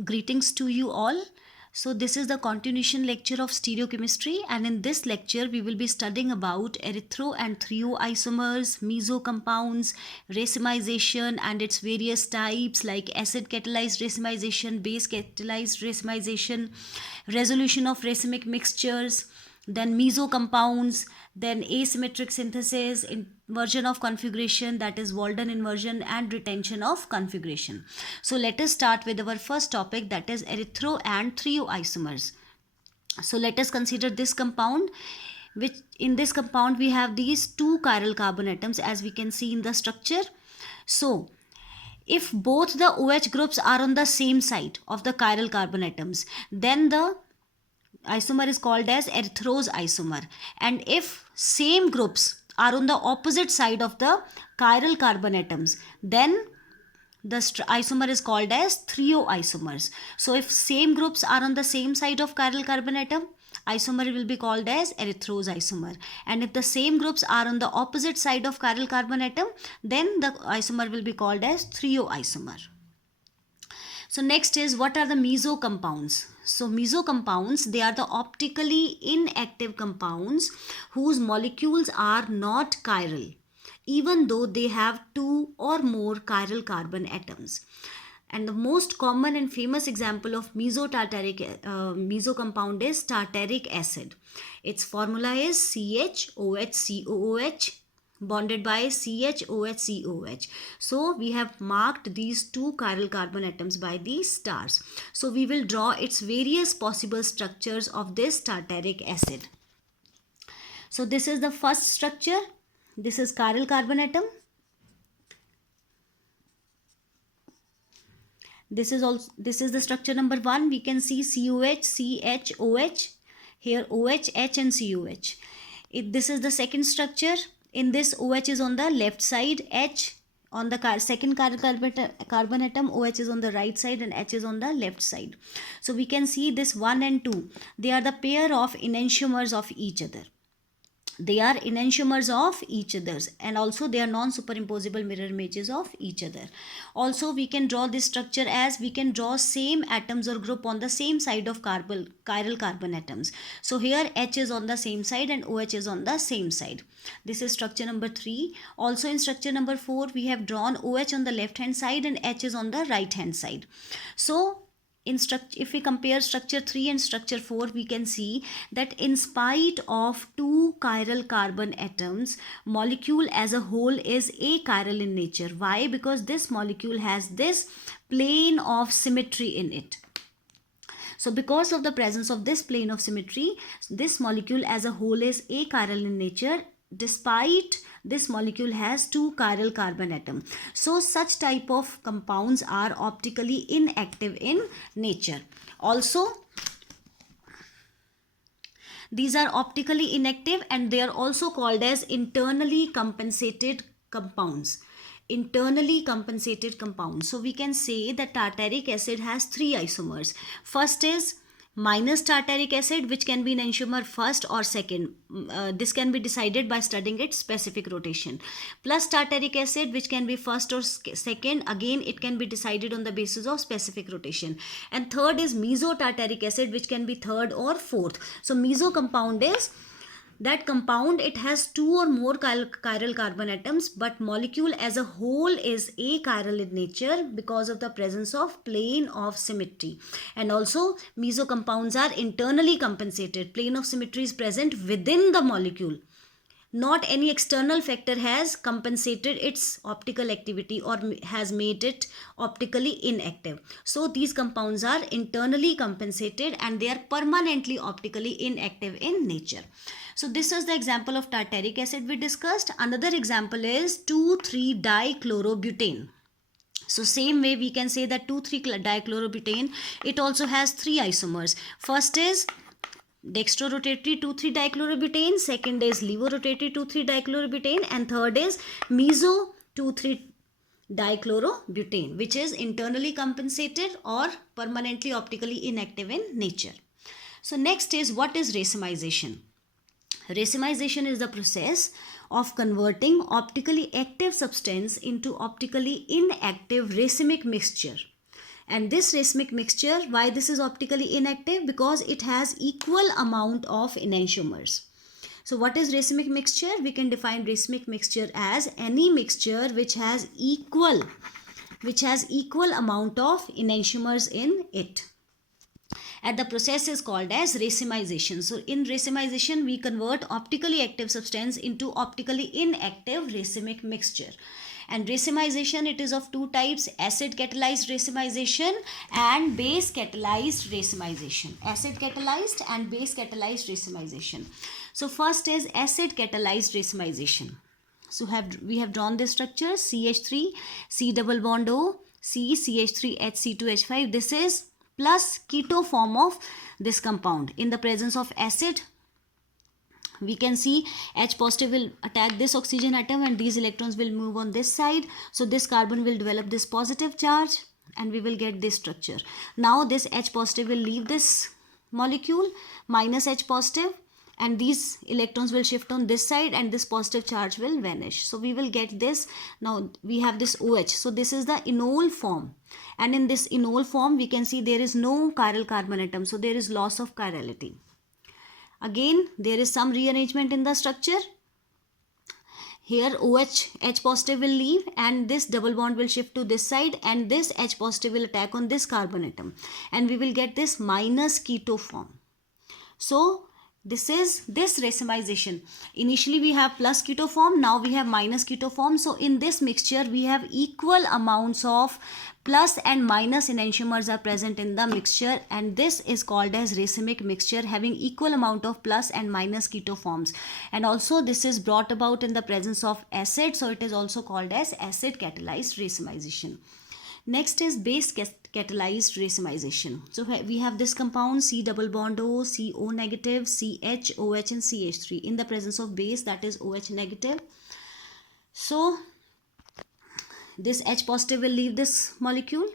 Greetings to you all. So this is the continuation lecture of stereochemistry, and in this lecture we will be studying about erythro and thioisomers, meso compounds, racemization and its various types like acid catalyzed racemization, base catalyzed racemization, resolution of racemic mixtures, then meso compounds, then asymmetric synthesis, inversion of configuration, that is Walden inversion, and retention of configuration. So let us start with our first topic, that is erythro and thioisomers. So let us consider this compound, which in this compound we have these two chiral carbon atoms as we can see in the structure. So if both the OH groups are on the same side of the chiral carbon atoms, then the isomer is called as erythrose isomer, and if same groups are on the opposite side of the chiral carbon atoms, then the isomer is called as thioisomers. So if same groups are on the same side of chiral carbon atom, isomer will be called as erythrose isomer, and if the same groups are on the opposite side of chiral carbon atom, then the isomer will be called as thioisomer. So next is, what are the meso compounds? So meso compounds, they are the optically inactive compounds whose molecules are not chiral, even though they have two or more chiral carbon atoms. And the most common and famous example of meso compound is tartaric acid. Its formula is CHOHCOOH bonded by CHOHCOH. So we have marked these two chiral carbon atoms by these stars. So we will draw its various possible structures of this tartaric acid. So this is the first structure. This is chiral carbon atom. This is the structure number 1. We can see COH, CHOH, here OH, H and COH. This is the second structure. In this, OH is on the left side, H on the second carbon atom, OH is on the right side and H is on the left side. So we can see this 1 and 2, they are the pair of enantiomers of each other. They are enantiomers of each other's, and also they are non-superimposable mirror images of each other. Also we can draw this structure as we can draw same atoms or group on the same side of chiral carbon atoms. So here H is on the same side and OH is on the same side. This is structure number 3. Also in structure number 4 we have drawn OH on the left hand side and H is on the right hand side. So if we compare structure 3 and structure 4, we can see that in spite of two chiral carbon atoms, molecule as a whole is achiral in nature. Why? Because this molecule has this plane of symmetry in it. So because of the presence of this plane of symmetry, this molecule as a whole is achiral in nature, despite this molecule has two chiral carbon atom. So such type of compounds are optically inactive in nature. Also, these are optically inactive and they are also called as internally compensated compounds. Internally compensated compounds. So we can say that tartaric acid has 3 isomers. First is minus tartaric acid, which can be enantiomer first or second. This can be decided by studying its specific rotation. Plus tartaric acid, which can be first or second. Again, it can be decided on the basis of specific rotation. And third is meso tartaric acid, which can be third or fourth. So meso compound is that compound, it has two or more chiral carbon atoms, but molecule as a whole is achiral in nature because of the presence of plane of symmetry. And also meso compounds are internally compensated. Plane of symmetry is present within the molecule. Not any external factor has compensated its optical activity or has made it optically inactive. So these compounds are internally compensated and they are permanently optically inactive in nature. So this was the example of tartaric acid we discussed. Another example is 2,3-dichlorobutane. So same way we can say that 2,3-dichlorobutane, it also has 3 isomers. First is dextrorotatory 2,3-dichlorobutane, second is levorotatory 2,3-dichlorobutane, and third is meso 2,3-dichlorobutane, which is internally compensated or permanently optically inactive in nature. So next is, what is racemization? Racemization is the process of converting optically active substance into optically inactive racemic mixture. And this racemic mixture, why this is optically inactive? Because it has equal amount of enantiomers. So what is racemic mixture? We can define racemic mixture as any mixture which has equal amount of enantiomers in it. And the process is called as racemization. So in racemization, we convert optically active substance into optically inactive racemic mixture. And racemization, it is of two types: acid catalyzed racemization and base catalyzed racemization. Acid catalyzed and base catalyzed racemization. So first is acid catalyzed racemization. So we have drawn this structure: CH3, C double bond O, C, CH3H, C2H5. This is plus keto form of this compound. In the presence of acid, we can see H positive will attack this oxygen atom and these electrons will move on this side. So this carbon will develop this positive charge and we will get this structure. Now this H positive will leave this molecule, minus H positive, and these electrons will shift on this side and this positive charge will vanish. So we will get this. Now we have this OH. So this is the enol form, and in this enol form we can see there is no chiral carbon atom, so there is loss of chirality. Again, there is some rearrangement in the structure. Here OH, H positive will leave and this double bond will shift to this side and this H positive will attack on this carbon atom and we will get this minus keto form. So this is this racemization. Initially we have plus keto form, now we have minus keto form. So in this mixture we have equal amounts of plus and minus enantiomers are present in the mixture, and this is called as racemic mixture, having equal amount of plus and minus keto forms. And also this is brought about in the presence of acid, so it is also called as acid catalyzed racemization. Next is base catalyzed racemization. So we have this compound C double bond O, CO negative, CH, OH and CH3 in the presence of base, that is OH negative. So this H positive will leave this molecule.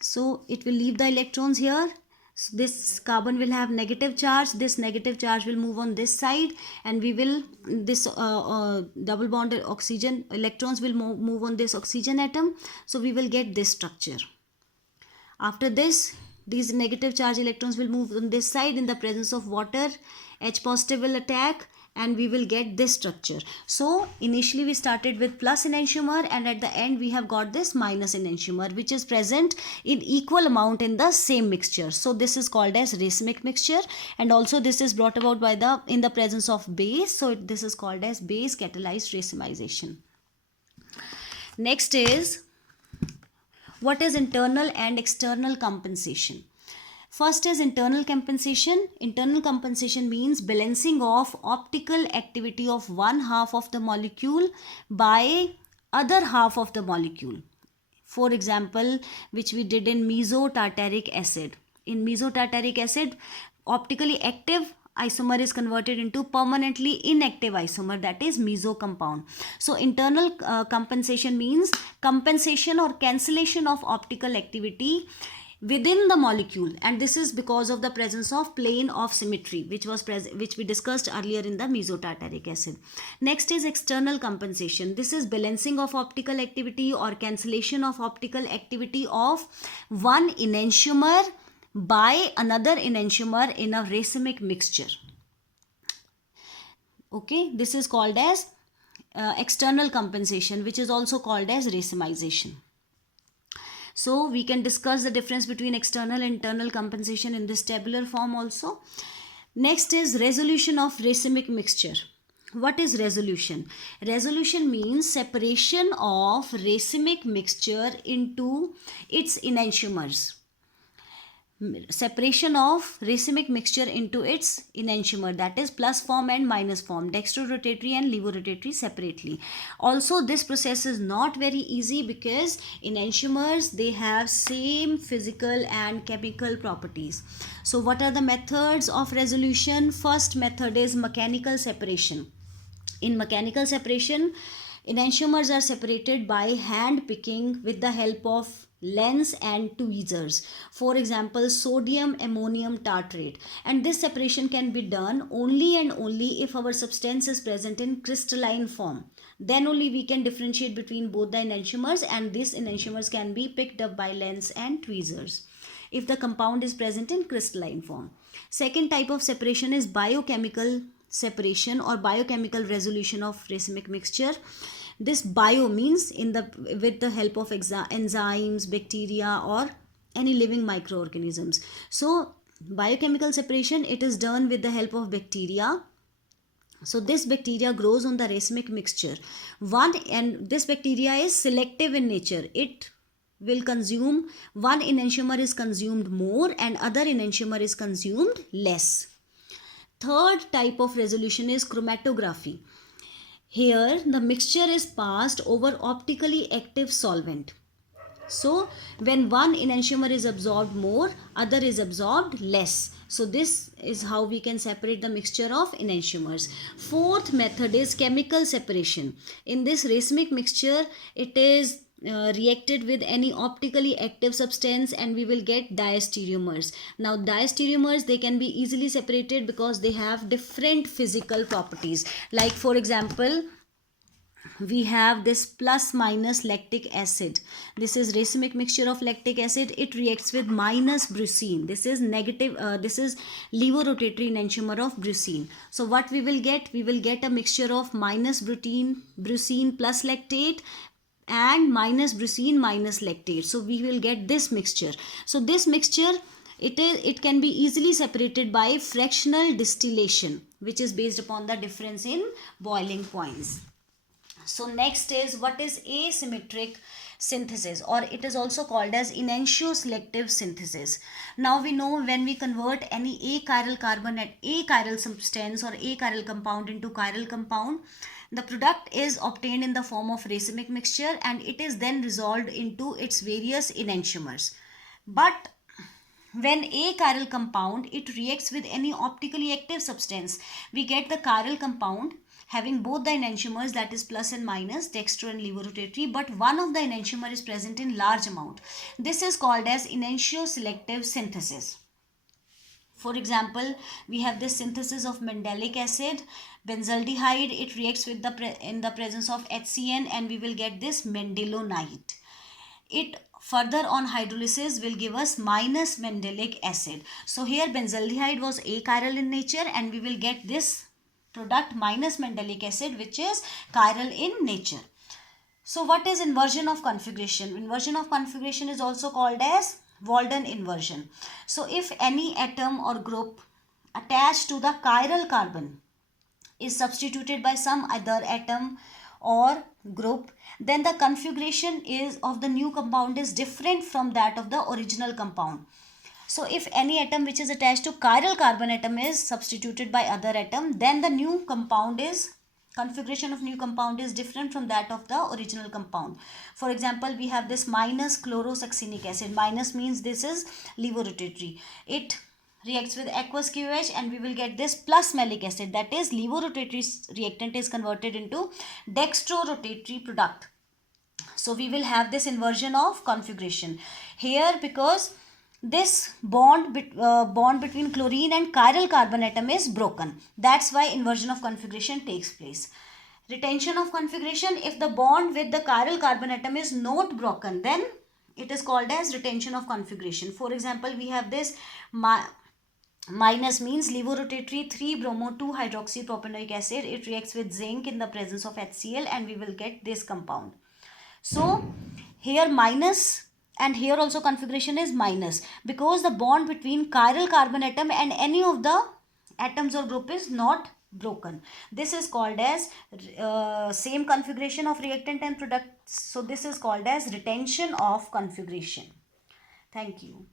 So it will leave the electrons here. So this carbon will have negative charge. This negative charge will move on this side and we will, this double bonded oxygen electrons will move on this oxygen atom. So we will get this structure. After this, these negative charge electrons will move on this side. In the presence of water, H positive will attack and we will get this structure. So initially we started with plus enantiomer and at the end we have got this minus enantiomer, which is present in equal amount in the same mixture. So this is called as racemic mixture, and also this is brought about by in the presence of base. So this is called as base catalyzed racemization. Next is, what is internal and external compensation? First is internal compensation. Internal compensation means balancing of optical activity of one half of the molecule by other half of the molecule. For example, which we did in mesotartaric acid. In mesotartaric acid, optically active isomer is converted into permanently inactive isomer, that is meso compound. So internal compensation means compensation or cancellation of optical activity within the molecule, and this is because of the presence of plane of symmetry which we discussed earlier in the mesotartaric acid. Next is external compensation. This is balancing of optical activity or cancellation of optical activity of one enantiomer by another enantiomer in a racemic mixture. Okay, this is called as external compensation, which is also called as racemization. So we can discuss the difference between external and internal compensation in this tabular form also. Next is resolution of racemic mixture. What is resolution? Resolution means separation of racemic mixture into its enantiomers. Separation of racemic mixture into its enantiomer, that is plus form and minus form, dextrorotatory and levorotatory separately. Also this process is not very easy because enantiomers, they have same physical and chemical properties. So what are the methods of resolution? First method is mechanical separation. In mechanical separation, enantiomers are separated by hand picking with the help of lens and tweezers. For example, sodium ammonium tartrate. And this separation can be done only and only if our substance is present in crystalline form. Then only we can differentiate between both the enantiomers, and these enantiomers can be picked up by lens and tweezers if the compound is present in crystalline form. Second type of separation is biochemical separation or biochemical resolution of racemic mixture. This bio means with the help of enzymes, bacteria, or any living microorganisms. So biochemical separation, it is done with the help of bacteria. So this bacteria grows on the racemic mixture. And this bacteria is selective in nature. It will consume, one enantiomer is consumed more and other enantiomer is consumed less. Third type of resolution is chromatography. Here the mixture is passed over optically active solvent. So when one enantiomer is absorbed more, other is absorbed less. So this is how we can separate the mixture of enantiomers. Fourth method is chemical separation. In this racemic mixture, it is reacted with any optically active substance and we will get diastereomers. Now diastereomers, they can be easily separated because they have different physical properties. Like for example, we have this plus minus lactic acid. This is racemic mixture of lactic acid. It reacts with minus brucine. This is negative, this is levorotatory enantiomer of brucine. So what we will get? We will get a mixture of minus brucine plus lactate and minus brucine minus lactate. So we will get this mixture. So this mixture, it can be easily separated by fractional distillation, which is based upon the difference in boiling points. So next is, what is asymmetric synthesis, or it is also called as enantioselective synthesis. Now we know when we convert any achiral carbon at achiral substance or achiral compound into chiral compound, the product is obtained in the form of racemic mixture and it is then resolved into its various enantiomers. But when achiral compound, it reacts with any optically active substance, we get the chiral compound having both the enantiomers, that is plus and minus, dextro and levorotatory, but one of the enantiomer is present in large amount. This is called as enantioselective synthesis. For example, we have this synthesis of mandelic acid, benzaldehyde. It reacts with in the presence of HCN and we will get this mendelonite. It further on hydrolysis will give us minus mandelic acid. So here benzaldehyde was achiral in nature and we will get this product minus mandelic acid, which is chiral in nature. So what is inversion of configuration? Inversion of configuration is also called as Walden inversion. So if any atom or group attached to the chiral carbon is substituted by some other atom or group, then the configuration of the new compound is different from that of the original compound. So if any atom which is attached to chiral carbon atom is substituted by other atom, then the new compound is, configuration of new compound is different from that of the original compound. For example, we have this minus chlorosuccinic acid. Minus means this is levorotatory. It reacts with aqueous KOH and we will get this plus malic acid, that is levorotatory reactant is converted into dextrorotatory product. So we will have this inversion of configuration here because this bond between chlorine and chiral carbon atom is broken. That's why inversion of configuration takes place. Retention of configuration, if the bond with the chiral carbon atom is not broken, then it is called as retention of configuration. For example, we have this minus means levorotatory 3-bromo-2-hydroxypropanoic acid. It reacts with zinc in the presence of HCl and we will get this compound. So here minus, and here also configuration is minus because the bond between chiral carbon atom and any of the atoms or group is not broken. This is called as same configuration of reactant and product. So this is called as retention of configuration. Thank you.